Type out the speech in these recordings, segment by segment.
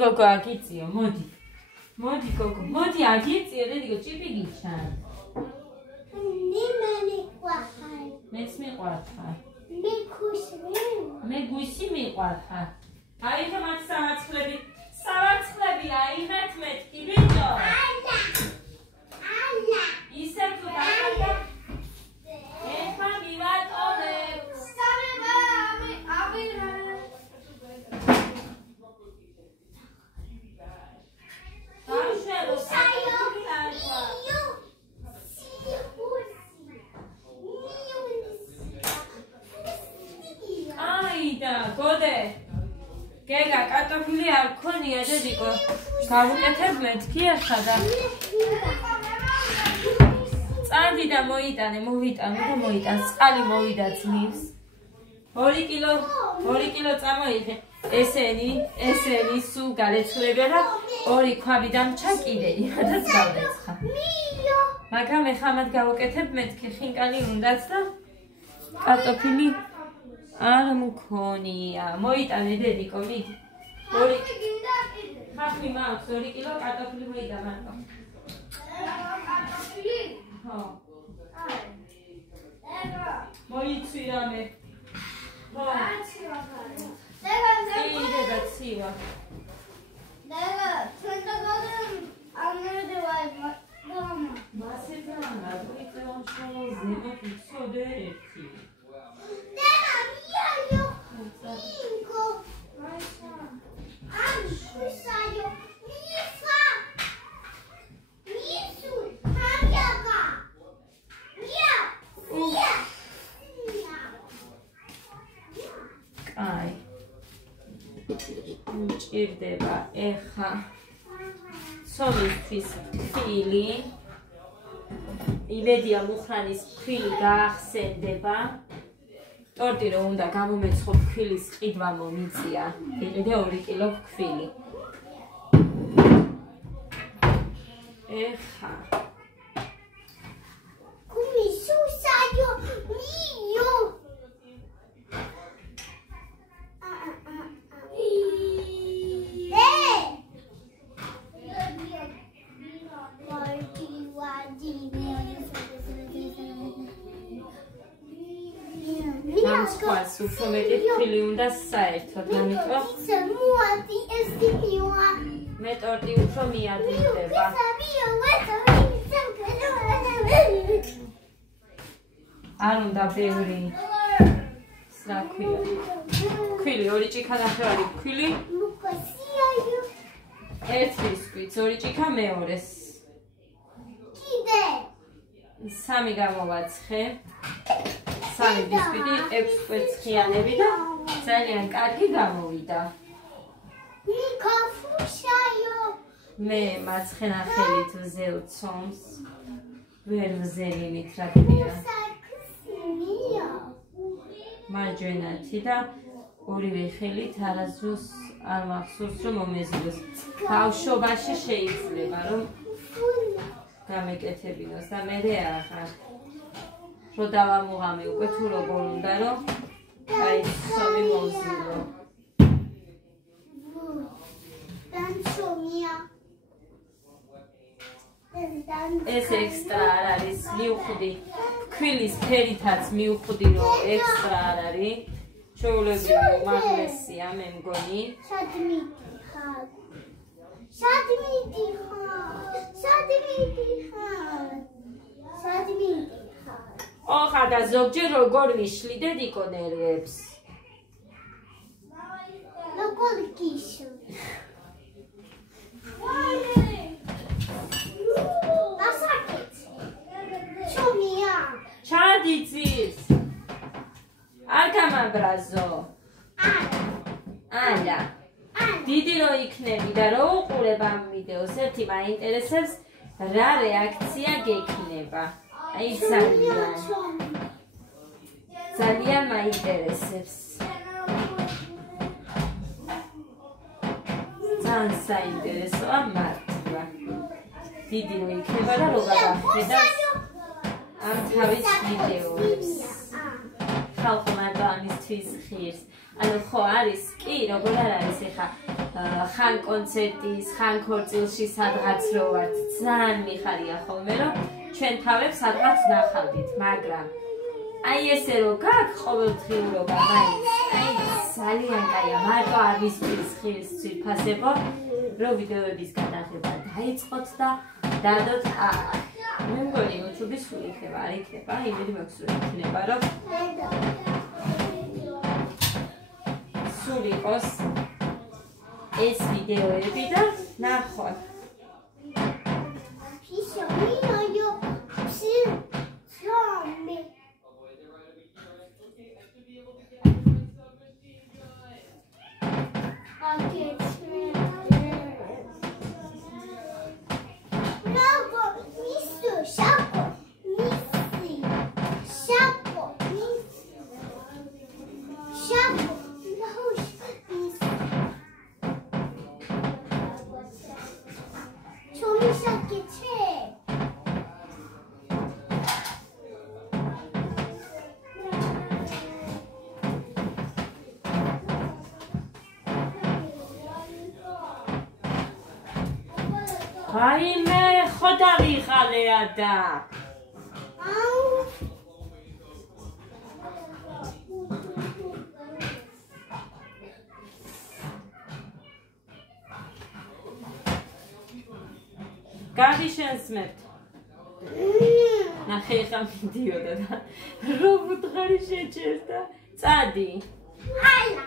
გოგო აგიწიო, მოდი. მოდი გოგო, მოდი აგიწიო, დედიკო ჭიპი გიჩან. მეც მიყვართ ხარ. მე გույსი მიყვართ ხარ. აიღე მათ სამარცხლები. სამარცხლები აიღეთ მეთქი ბიჭო. ისე თუ დაგა ეხა მივატოვებ. გოდე გეგა კარტოფილი არ ქონია დედიკო გავუკეთებ მეთქი ახლა და წადი და მოიტანე და მოიტან წყალი მოვიდა ძმის 2 კილო წამოიღე ესენი სულ გალეცვლება და 2 ქვაბი დამჩა კიდე იმადაც გავდეცხა მაგრამ ეხლა მათ გავუკეთებ მეთქი ხინკალი უნდაც და კარტოფილი არ მქონია მოიტანე დედიკო მიდი 2 ხაფი მაქვს 2 კილო კარტოფილი მოიტან მარტო კარტოფილი ხო მოიცვი რამე ხო დედა ცივა დედა თუნდა გოდემ ამერე ვაი მამა მასეთან ადრიკლონ შოუ ზემოთ იცოდე ერთი ჭირდება ეხა ცომისთვის ფილი იმედია მუხრანის ფილი გაახსენდება ტორტი რო უნდა გამომეცხო ფილის ყიდვა მომიწია იყიდე 2 კილო ფილი ეხა კუმისუსაიო მიო Squad su fomete fili უნდა საერთოდ ამიტომ მე ტორტი უფრო მიადვილდება არ უნდა ბევრი რა ქვია ქვილი 2 ჭიქა ნახევარი ქვილი ერთი ბისკვიტი 2 ჭიქა მეორეს კიდე 3 გამოვაცხე 3 ბისკვიტი 6 კვერცხიანები და ძალიან კარგი გამოვიდა. მე მაცხენა ხელით ვზელ ცომს ვერ ვზელინით რა ქვია. მარჯვენათი და ორივე ხელით არასდროს არ მახსოვს რომ მომეზიდოს. ბავშვობაში შეიძლება რომ გამეკეთებინოს და მე აღარ რო დავამუღამე უკვე თუ როგორ უნდა რომ აი სამი მოვზილო ეს ექსტრა არ არის მივხვდი ქვილის ფერითაც მივხვდი რომ ექსტრა არ არის ჩვეულებრივი მაღლესია მე მგონი სად მიდიხარ ოხა და ზოგჯერ როგორ მიშლი დედიკო ნერვებს როგორ გიშლი ჩომია ჩადიცის არ გამაბრაზო არა დიდი რო იქნები და რო უყურებ ამ ვიდეოს ერთი მაინტერესებს რა რეაქცია გექნება აი ძალიან მაინტერესებს ძალიან საინტერესოა მართლა დიდი რო იქნება და რო გადახედავს ამ თავის ვიდეოებს ხალხმა და ამისთვის ხირს ანუ ხო არის კი როგორ არ არის ეხა ხან კონცერტის, ხან ქორწილში სადღაც რო ვართ, ძალიან მიხარია ხოლმე, რომ ჩვენ თავებს სადღაც ნახავდით, მაგრამ აი ესე რო გაქვს ყოველდღიურობა, აი ძალიან კაია, მარტო არ მისწრის ხილს ძვირფასებო, რომ ვიდეოების გადაღება დაიწყოთ და დადოთ მე მგონი YouTube-ი სულ იქნება, არ იქნება, იმედი მაქვს რომ იქნება, რომ სულ იყოს ეს ვიდეოები და ნახოთ. Haime, ხოდავი ხალეა და Gabi შენსმეთ. ნახე ხა მიდიოდა და რო ვუთხარი შეჭერდა. წადი. ჰაილა.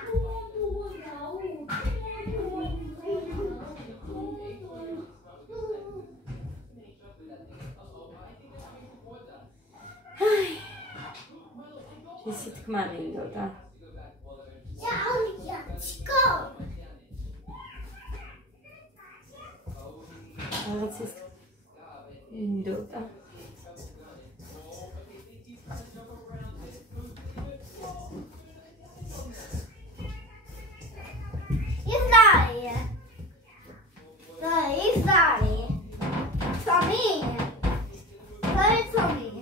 ისე თქმა მინდოდა. Jauja, chiko. რაღაც ის მინდოდა. Isaia. Isaia. Sominha. Vai sominha.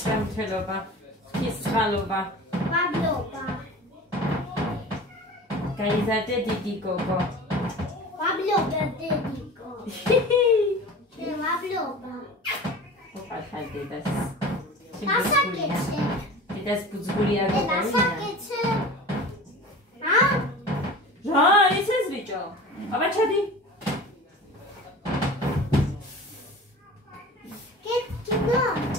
Čemčelova, Kisralova. Pablova. Kalizate Didi Gogo. Pablova Didi Gogo. Pablova. Opa, hadi das. Nasıl geçti? Biraz buzguriya gogo. Nasıl geçti? Ha? Ja, ises bicho. Aba chadi. Get kina.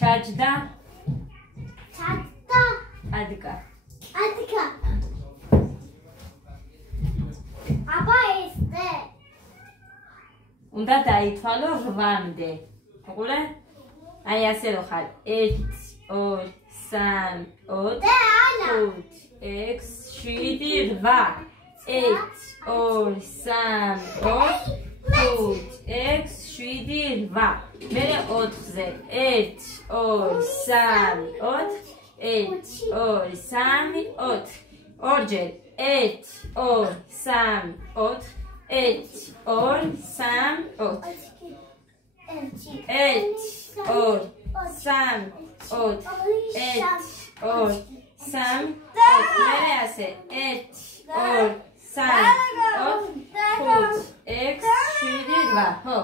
Çajda. Çajda. Adika. Adika. Aba este. Უნდა დაითვალო 8-მდე. უყურე? აი ასე რო ხარ. 1 2 3 4 5 6 7 8. 1 2 3 4 5 6 7 8. მერე 4-ზე 1 2 3 4 1 2 3 4 ორჯერ 1 2 3 4 1 2 3 4 1 2 3 4 1 2 3 მერე ასე 1 2 3 4 5 6 7 8 ხო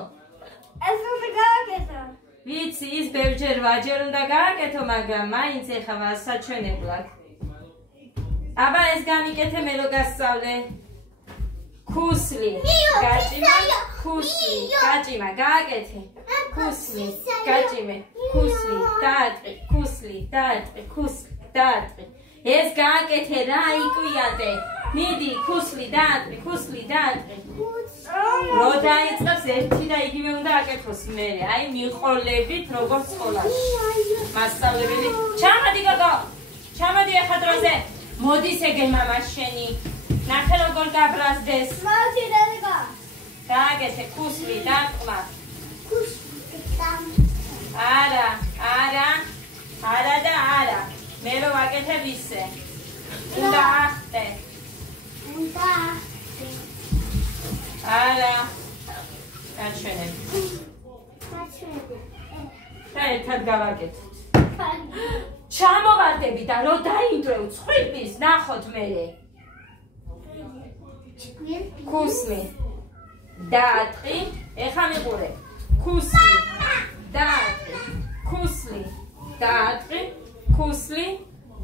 ეს უნდა გავაკეთო ვიცი, ის ბევრჯერ ვაჯერ უნდა გააკეთო, მაგრამ მაინც ეხლა საჩვენებლად. აბა ეს გამიკეთე, მე რო გასწავლე. ქუსლი, გაჭიმე, ქუსლი, გაჭიმა, გააკეთე. ქუსლი, გაჭიმე, ქუსლი, დაატყი, ქუსლი, დაატყი, ქუსლი, დაატყი. ეს გააკეთე რა იკვიატე. მიდი, ქუსლი, დაატყი, ქუსლი, დაატყი. რო დაიწყებს ერთი და იგივე უნდა აკეთოს მე. აი მიყოლებით როგორც სკოლაში. მასწავლებელი, ჩამოდი გოგო. ჩამოდი ახლა დროზე. მოდის ეგე მამა შენი. ნახე როგორ გაბრაზდეს. მოდი რეგა. გააკეთე ქუსლი, დაწყვა. არა, არა. არა და არა. მე რო ვაკეთებ ისე. უნდა ახტე. უნდა არა. გაჩვენებ. და ერთად გავაკეთეთ. ჩამოვარდები და რო დაინდრევ ცხვირპის ნახოთ მერე. ქუსლი. დაატყი. ეხა მიყურე. ქუსლი. დაატყი. ქუსლი. დაატყი. ქუსლი.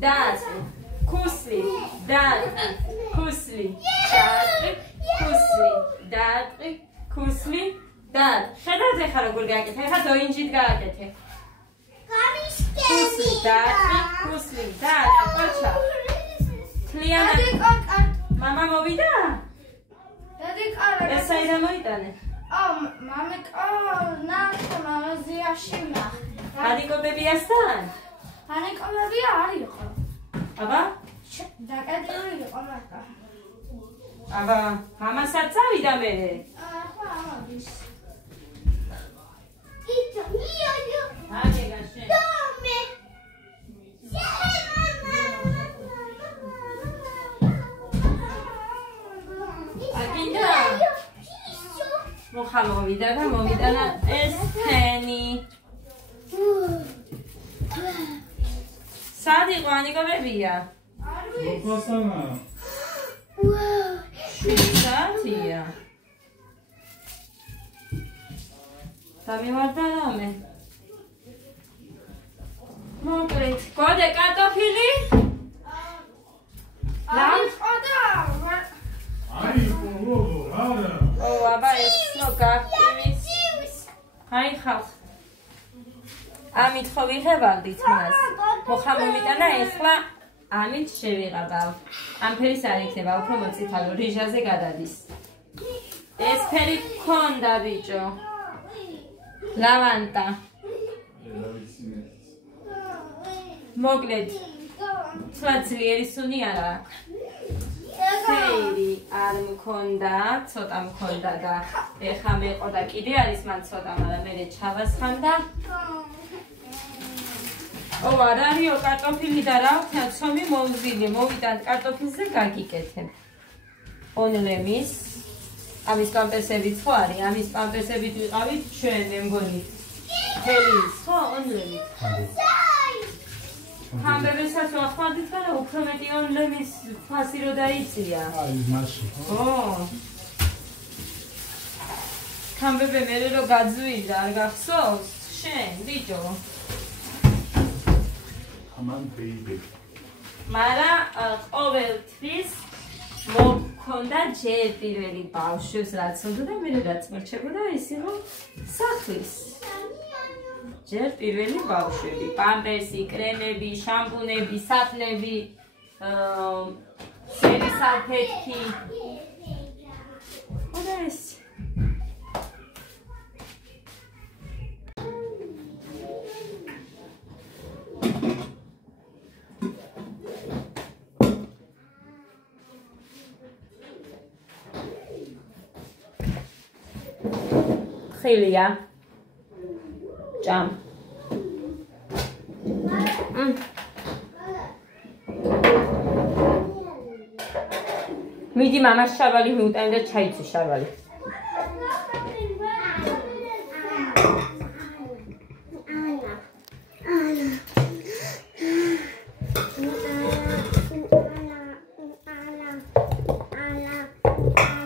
დაატყი. ქუსლი. დაატყი. ქუსლი. დაატყი. ქუსლი. დაატყი. ქუსლი. დაატყი. ხედავთ ეხა როგორ გააკეთე? ეხა დოინჯით გააკეთე. ქუსლი. დაატყი. ქუსლი. დაატყი. ყოჩა. თლიანად. მამა მოვიდა? ეს საიდან მოიტანე? მამიკო, ნახე, მაღაზიაში ვნახე. ანიკობები ასთან? ანიკობები არ იყო. აბა? დაკეტილი იყო მარტო. აბა, მამასაც წავიდა მერე. ახლა ამადის. აგე გაშენ. აგინდა? მოხა მოვიდა და მოვიდანა ეს ფენი. სად იყო ანიკობებია? მოხასანა. შიცათია. დამივარდა რამე? მოკლედ, გოდე კარტოფილი? აი ყოდა. აი ყოლო, არა. ო, აბა ეს რო გაქიმის. აი ხალხ. ამით ხო ვიღებავდით მას. მოხა მომიტანა ეხლა ამით შევიღებავ. ამ ფერის არ იქნება, უფრო მოწითალო, რიჟაზე გადადის. ეს ფერი გქონდა ბიჭო. ლავანტა. მოკლედ. ცოტა ძლიერი სუნი არა. ფერი არ მქონდა, ცოტა მქონდა და ეხა მეყო და კიდე არის მან ცოტა, მაგრამ მე ჩავასხამდა. ო, არ არისო კარტოფილი და რა ვქნა, ცომი მოვზილი, მოვიდან კარტოფილზე გაგიკეთებ. ონლემის, ამის პამპერსებით ხო არის, ამის პამპერსებით ვიყავით ჩვენ მე მგონი. თელის, ხო, ონლემის. ხამბებესაც ვახმარდით, მაგრამ უფრო მეტი ონლემის ფასი რო დაიწია. აი მასში. ო. ხამბებე მე რო გაძვიდა, არ გახსოვს? შენ, ბიჭო. ამან ბეიბი. მარა ყოველთვის მოგქონდა ჯერ პირველი ბავშვს რაც უნდა და მე რაც მორჩებოდა ის იყო სახლის. ჯერ პირველი ბავშვები, პამპერსი, კრემები, შამპუნები, საფნები, სერისალფეტკი. ხოდა ეს ხილია ჭამ მიდი მამას შარვალი მიუტანი და ჩაიცი შარვალი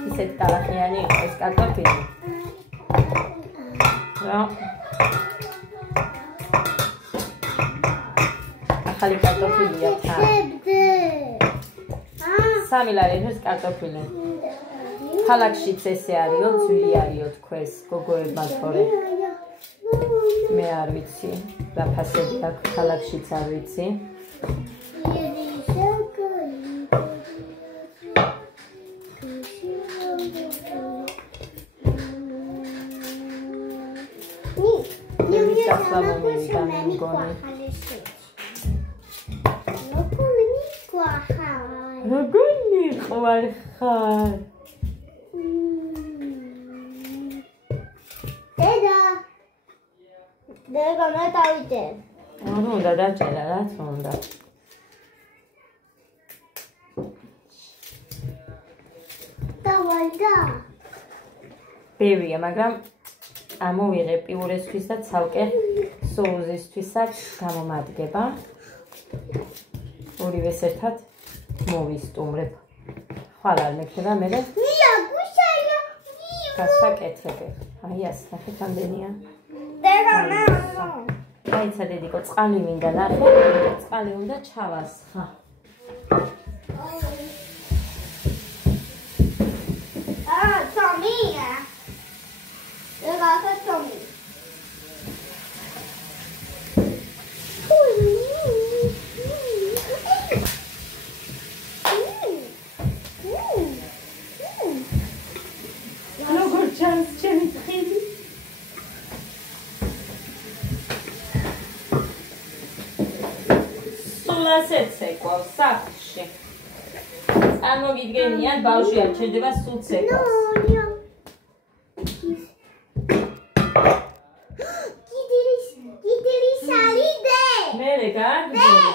ისეთ ტალახიანი ეს კარტოფილი რა ლარი კარტოფილია თან. 3 ლარი ეს კარტოფილი. ქალაქშიც ესე არისო, ძვილი არისო თქოს გოგოებმა თორე. მე არ ვიცი, რა ფასები აქვს ქალაქშიც არ ვიცი. როგორ მიყვარ ხარ? დედა მე დავიდე. არ უნდა დაჭერა, რა თქმა უნდა. დავაიდა. ბევრია, მაგრამ ამოვიღე პიურესთვის და ცალკე სოუსისთვისაც გამომადგება. ორივეს ერთად მოვისტუმრებ. ხვალ არ მექნება მე და გუშაია. გასაკეთებ. აი ასე, ნახეთ ამდენია. დედა მე. დაიცა დედიკო, წყალი მინდა ნახე, წყალი უნდა ჩავასხა. Tommy. Deda, Tommy. როგორ ჩანს ჩემი ხილი? სულასეც ეკვავს სახლში. წარმოგიდგენიათ, ბავშვი არ ჩერდება სულს ეკვავს. Gidili salide. მერე გააგრძელი.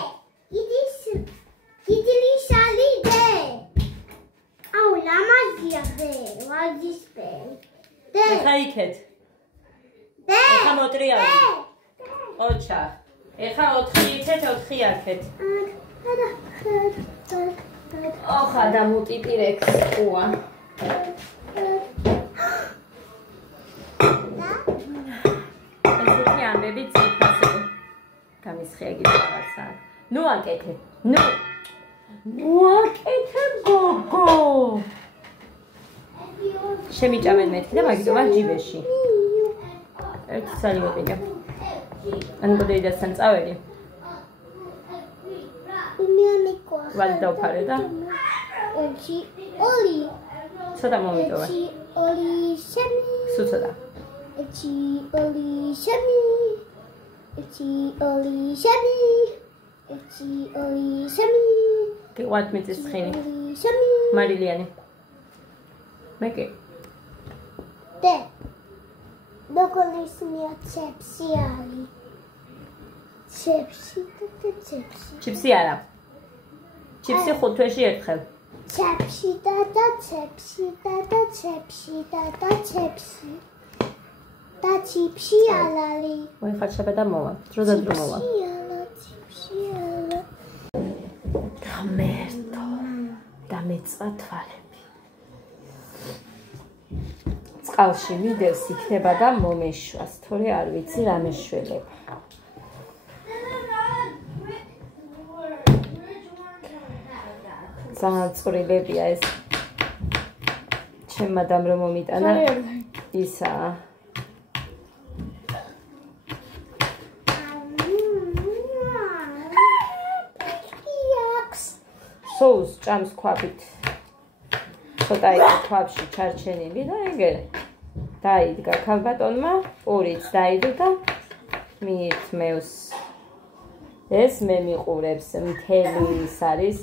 Gidili salide. Au, lamazia de, wazispe. De. ეხა იქეთ. De. ეხა მოტრიალე. ოჩა. ეხა 4 იქეთ, 4 აქეთ. ოხა და მუტიპირექს ყუა. ესეთი ამბები წიფასე. გამისხიაგი რაღაცა. ნუ აკეთე. ნუ აკეთე გოგო. შემიჭამენ მეთქი და მაგიტომა ჯიბეში. ერთი სალი მოვიდა. ანუ გადაიდასთან წავედი. ვალი დავფარე და Oli. ცოტა მომიტოვა. Oli shemi. სულ ცოტა. Oli shemi. Oli shemi. Oli shemi. გიყვართ მიწის ცხენი. Oli shemi. მარილიანი. მეკე. De. Dokolis mia chepsi ali. Chepsi, chepsi. ჩიფსი არა. ჩიფსი 5 თვეში ერთხელ. Chepsi da chepsi da chepsi da chepsi. Da chipsi alali. მოიხარშება და მოვა. დრო და დრო მოვა. Chipsi ala. გამერტო. და მეწვა თვალები. წყალში მიდევს იქნება და მომეშვას, თორე არ ვიცი რა მეშველება. ძალიან წვრილებია ეს. ჩემ მადამ რომ მომიტანა ისაა. სოუს ჭამს ქვაბით. ცოტა იქ ქვაბში ჩარჩენილი და ეგ დაიდგა ქალბატონმა, პურიც დაიდო და მიირთმევს. ეს მე მიყურებს მთელი ის არის.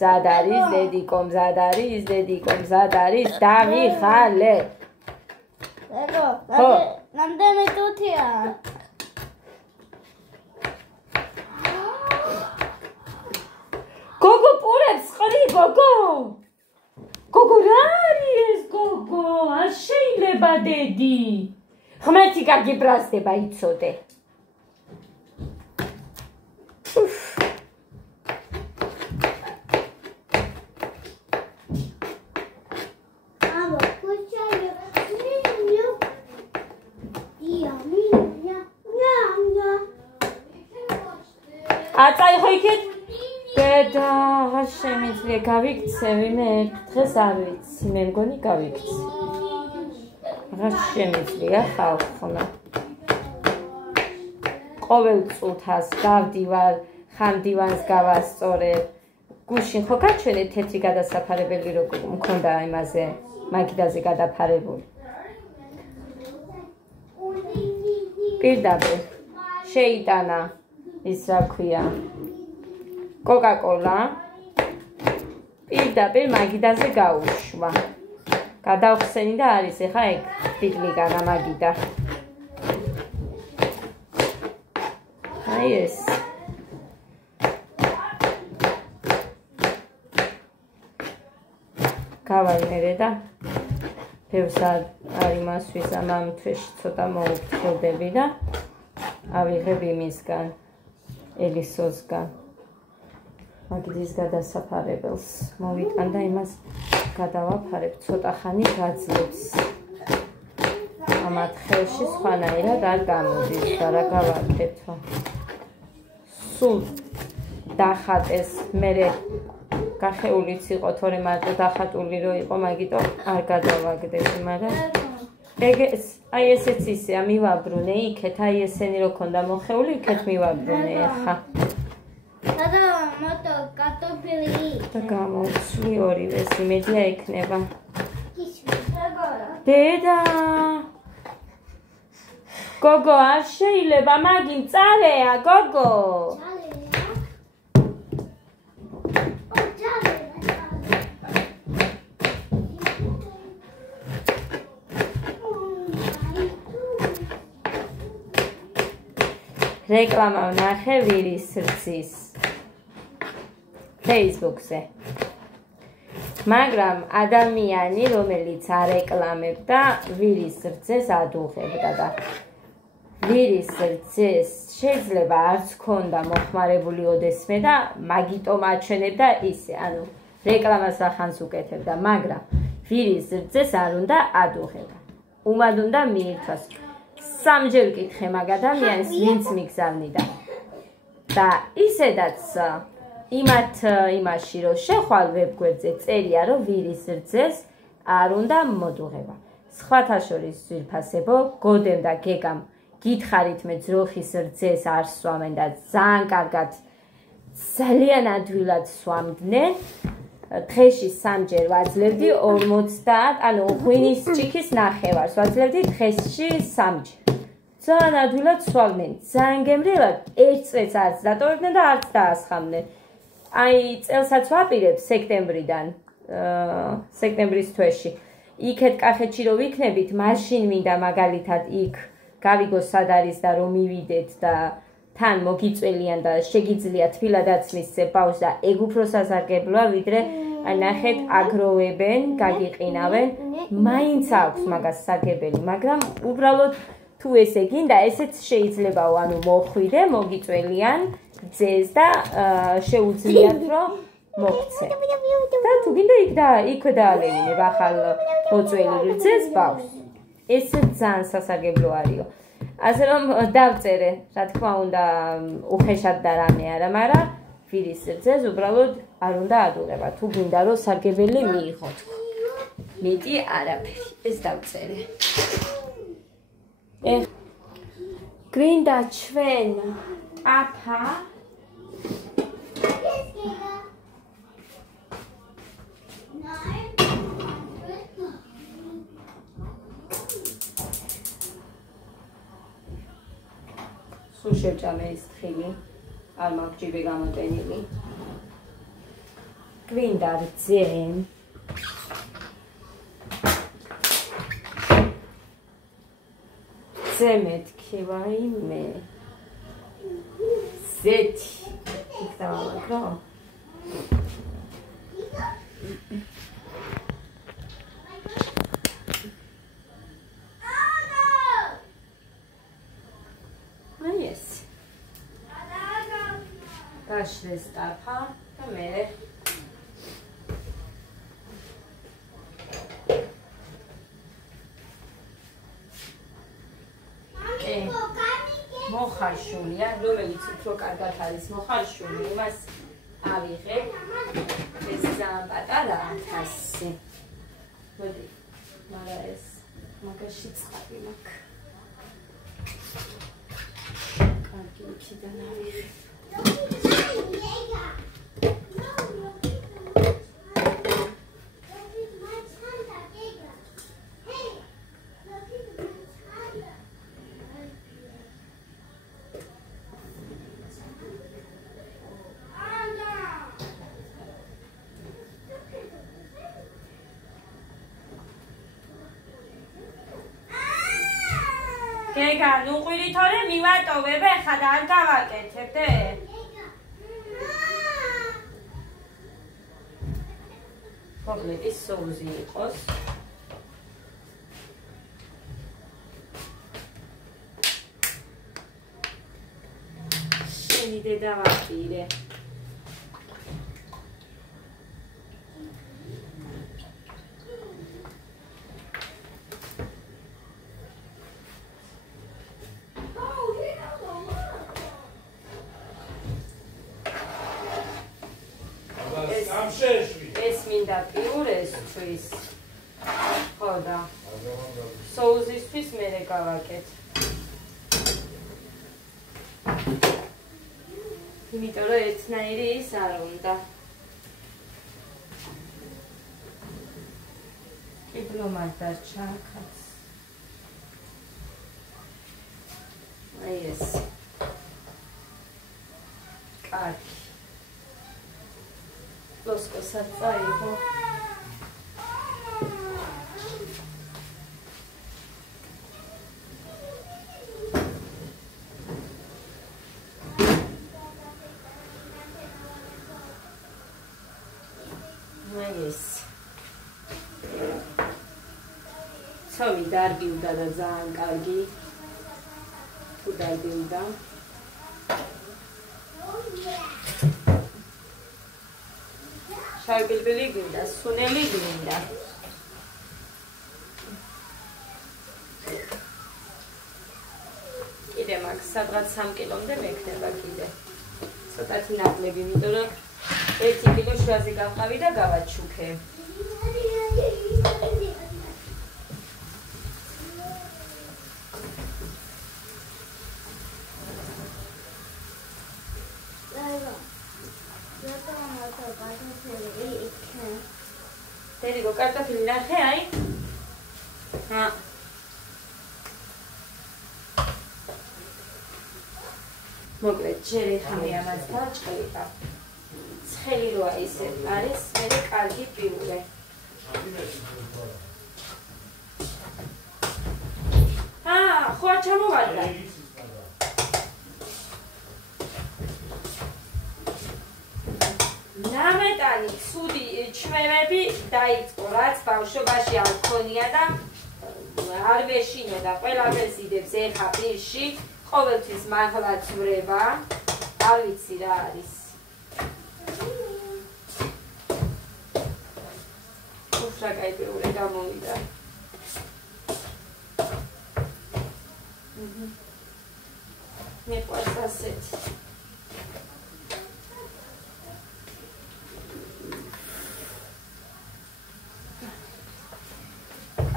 მზად არის, დედიკო მზად არის, დედიკო მზად არის, დამიხალე. Ego, რამდენი თუთია? გოგო პურებს ყრი, გოგო. გოგო რა არის ეს გოგო? არ შეიძლება დედი. ღმერთი კარგი ბრასდება იცოდე. აწაიღო იქით. დედა, აღარ შემიძლია გავიქცევი მე დღეს არ ვიცი, მე მგონი გავიქცე. აღარ შემიძლია ხალხონა. ყოველ წუთას გავდივარ, ხან დივანს გავასწორებ. გუშინ ხო გაჩვენე თეთრი გადასაფარებელი როგორ მქონდა იმაზე, მაგიდაზე გადაფარებული. პირდაპირ შეიტანა ის რა ქვია კოკა-კოლა პირდაპირ მაგიდაზე გაუშვა. გადავხსენი და არის ეხა ეგ ფიგლიგანა მაგიდა. აი ეს გავაიმერე და ბევრსა არ იმასვის ამ თვეში ცოტა მოუფრთხილდები და ავიღებ იმისგან ელისოსგან მაგიდის გადასაფარებელს მოვიტან და იმას გადავაფარებ ცოტა ხანი გაძლებს ამათ ხელში სხვანაირად არ გამოდის და რა გავაკეთო სულ დახატეს მერე გახეულიც იყო თორე მარტო დახატული რო იყო მაგიტო არ გადავაგდები მაგრამ ეგ აი ესეც ისეა მივაბრუნე იქეთ აი ესენი რო ქონდა მოხეული იქეთ მივაბრუნე ხა და მოტო კარტოფილი და გამოვცვლი ორივეს იმედია იქნება დედა გოგო არ შეიძლება მაგინ წარეა გოგო რეკლამა ვნახე ვირის რძის Facebook-ზე. მაგრამ ადამიანი, რომელიც არეკლამებდა, ვირის რძეს ადუღებდა და ვირის რძეს შეიძლება არც ქონდა მოხმარებული ოდესმე და მაგიტომ აჩვენებდა ისე, ანუ რეკლამას ახანს უკეთებდა, მაგრამ ვირის რძეს არ უნდა ადუღება. უმად უნდა მიირთვას. სამჯერ კითხე მაგ ადამიანს, ვინც მიგზავნიდა. და ისედაც იმათ იმაში რომ შეხვალ ვებგვერდზე წერია რომ ვირის რძეს არ უნდა მოდუღება. სხვათა შორის ძვირფასებო, გოდემ და გეგამ გითხარით მე ძროხის რძეს არ სვამენ და ძალიან კარგად ძალიან ადვილად სვამდნენ. დღეში სამჯერ ვაძლევდი 50, ანუ ღვინის ჭიქის ნახევარს ვაძლევდი დღეში სამჯერ. ძალიან ადვილად სვამდნენ, ძალიან გემრიელად, ერთ წელს არც დატოვებდნენ და არც დაასხამდნენ. აი წელსაც ვაპირებ სექტემბრიდან, სექტემბრის თვეში. იქეთ კახეთში რო ვიქნებით, მაშინ მინდა მაგალითად იქ გავიგო სად არის და რომ მივიდეთ და თან მოგიწველიან და შეგიძლია თბილადაც მისცე ბავშვს და ეგ უფრო სასარგებლოა ვიდრე ნახეთ აგროვებენ, გაგიყინავენ, მაინც აქვს მაგას სარგებელი, მაგრამ უბრალოდ თუ ესე გინდა, ესეც შეიძლებაო, ანუ მოხვიდე, მოგიწველიან ძეს და შეუძლიათ რომ მოქცე. და თუ გინდა იქვე დაალევინებ ახალ მოწველი ძეს ბავშვს. ეს ძალიან სასარგებლო არისო. ასე რომ დავწერე, რა თქმა უნდა, უხეშად და რამე არა, მაგრამ ვირის რძეს უბრალოდ არ უნდა ადუღება. თუ გინდა რომ სარგებელი მიიღოთ. მეტი არაფერი. ეს დავწერე. გვინდა ჩვენ აფა სულ შევჭამე ის თხილი არ მაქვს ჯიბე გამოტენილი გვინდა რძე მეთქი ვაიმე ზეთი დავაკრო აი ეს გაშლეს ტაფა და მე მოხარშ მოხარშულია, რომელიც უფრო კარგად არის მოხარშული, იმას ავიღებ. ეს ძალიან პატარაა 100. მოდი, მაგრამ ეს მაგაში წყალი მაქვს. კარგი იქიდან ავიღებ. გეგა, ნუ ყვირი თორე მივატოვებ, ეხლა და არ გავაკეთებდე? მოკლედ ის соуზი იყოს. შენი დედა ვაპირე. ეს მინდა პიურესთვის. ხო და соуზისთვის მე გავაკეთ. იმიტომ რომ ერთნაირი ის არ უნდა. დიპლომატ დარჩა აქაც. აი ეს. კარგი. Loskoსაც წაიღო. ეს. ცოვი დარბილდა და ძალიან კარგი. თუ დარბილდა. შავი გვინდა, სუნელი გვინდა. კიდე მაქვს სადღაც 3 კილომდე მექნება კიდე. ცოტათი ნაკლები, იმიტომ რომ 1 კილო შვაზე გავყავი და გავაჩუქე. Tedico cartofili nahე აი? ჰა. მოკლედ, ჯერ ეხამე ამას დავჭყლიდა. ცხელი როა ისე არის, მე კარგი პიურე. ხო არ ჩამოვარდა. ნამეტანი ცუდი ჩვევები დაიწყო, რაც ბავშვობაში არ ქონია და არ მეშინოდა. ყველაფერს იდებს ეხა პირში, ყოველთვის მაღლა ცვრება. არ ვიცი რა არის. უშრა კაი პიურე გამოვიდა. მეყვარს ასეთი.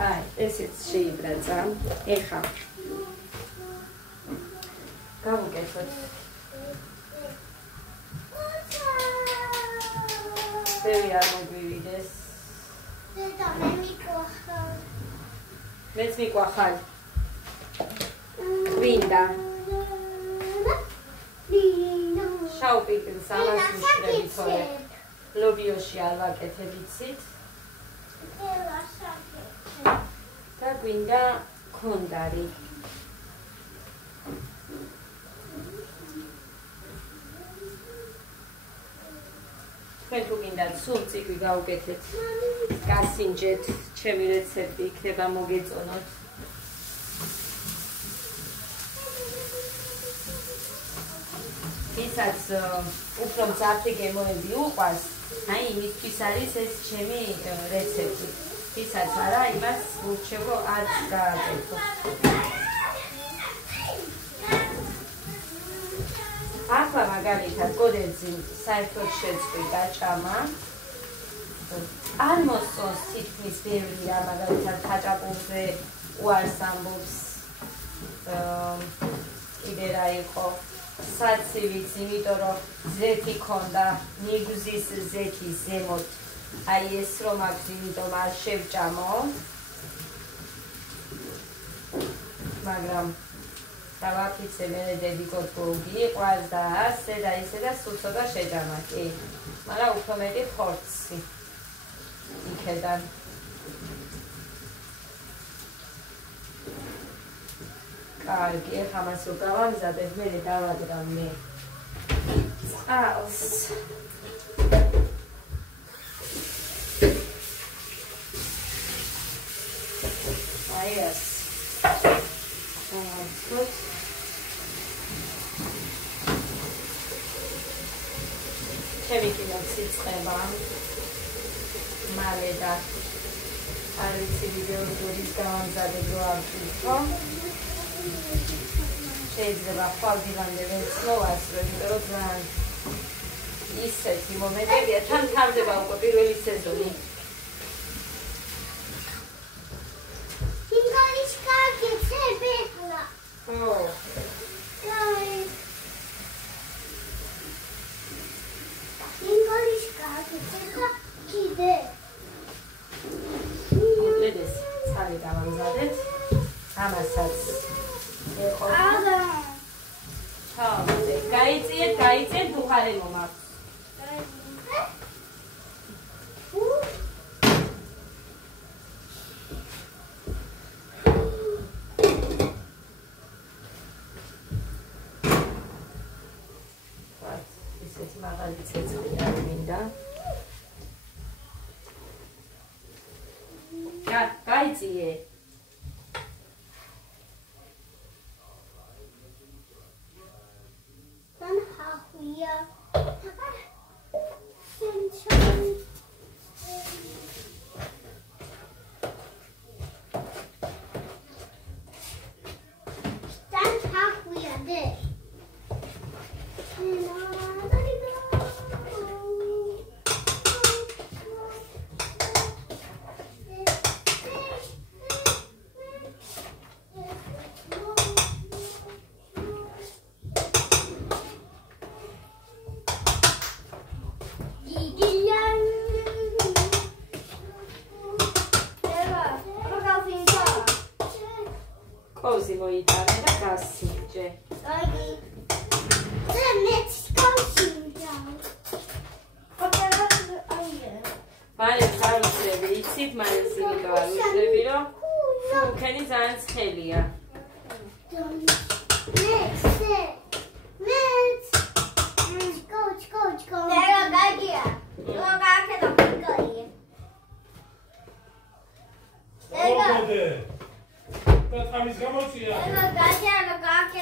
აი, ესეც შეიბრაცა. ეხა გავუკეთოთ. ბევრი არ მოგვივიდეს. დედა, მე მიყვახარ. მეც მიყვახარ. გვინდა. შავ პილპილს ამას უშრები თორე. ლობიოში არ ვაკეთებ იცით. და გვინდა ქონდარი. თქვენ თუ გინდათ სულ ციკლი გავუკეთეთ, გასინჯეთ, ჩემი რეცეპტი იქნება მოგეწონოთ. ისაც უფრო მძაფრი გემოები უყვარს, აი იმისთვის არის ეს ჩემი რეცეპტი. ისაც არა, იმას ურჩევო არც გააკეთო. ახლა მაგალითად კოდერძი საერთოდ შეწყვიტა ჭამა. არ მოსწონს თითქმის ბევრი რა მაგალითად ხაჭაპურზე უარს ამბობს კიდე რა იყო საცივიც, იმიტომ რომ ზეთი ქონდა ნიგზის ზეთის ზემოთ აი ეს რომ აქვს, იმიტომ არ შევჭამო. მაგრამ დავაფიცე მე დედიკოთ გოგი იყვარს და ასე და ისე და სულ ცოტა შეჭამა კი. მაგრამ უფრო მეტი ხორცი იქედან. კარგი, ახლა მას რო გავამზადებ, მე დავადრა მე წყალს. აი ეს. ჩემი კიდევ სიწყება მალე და არ ვიცი ვიდეოს გავამზადებ რო არ ვთქვა. შეიძლება ხვალდილამდე ვეცლოვასრო, იმიტომ რომ ძალიან ისეთი მომენტებია, თან თავდება უკვე პირველი სეზონი. ინგლისში გაგეცები ახლა. ო. ინგლისში გაგეცება კიდე. ეს ცალი გავამზადეთ. ამასაც ეხო. გაიწიეთ დუხარე მომაქვს. ისეთი მაღალი ცეცხლი არ მინდა. გაიწიე. კოზი მოიტანე და გასინჯე. აი. და მეც გავსინჯა. მალე წარუშვები, იცით, მალე სიმიტო არ უშვები, რომ ფულქენი ძალიან ცხელია.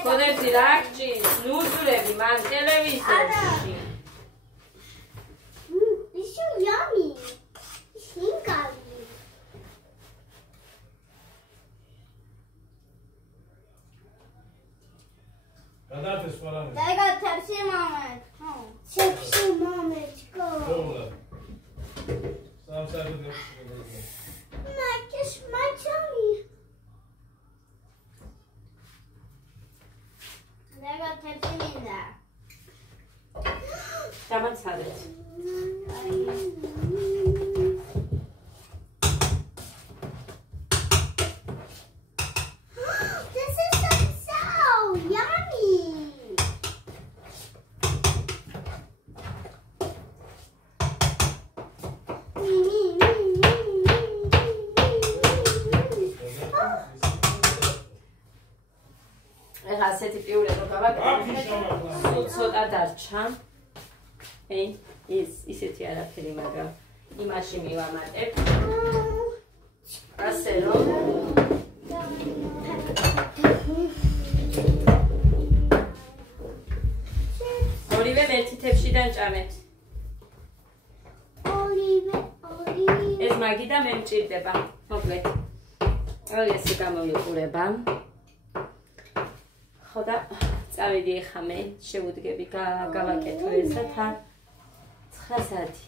კოდერძი რა გჭირს? ნუძვრები მან ტელევიზორში. It's so yummy. Shingali. გადადეს ყველანი. I got Pepsi moment. Pepsi moment. Go. სამსახურში. My tummy. I got Pepsi in there. დამაცადეთ. This is so yummy. ეხლა ასეთი პიურე რო გავაკეთე. სულ ცოტა დარჩა. Hey, ისეთი არაფერი, მაგრამ იმაში მივამატებ. ასე რომ ორივე მერცითებშიდან ჭამეთ. ეს მაგი და მე მჭირდება. მოკლედ. აი ესე გამოიყურება. ხო და წავედი ეხა მე შევუდგები გავაკეთო ესა თან 9 საათი.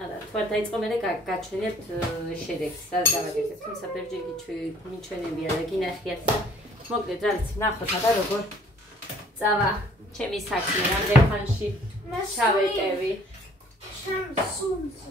არა, თუ არ დაიწყო მე გაჩვენებთ შედეგს, რა გავაკეთებ, თუმცა ბევრჯერ მიჩვენებია და გინახიათ და მოკლედ რა ვიცი, ნახოთ აბა როგორ წავა ჩემი საქმე რამდენ ხანში ჩავეტევი. შენ სუნზე.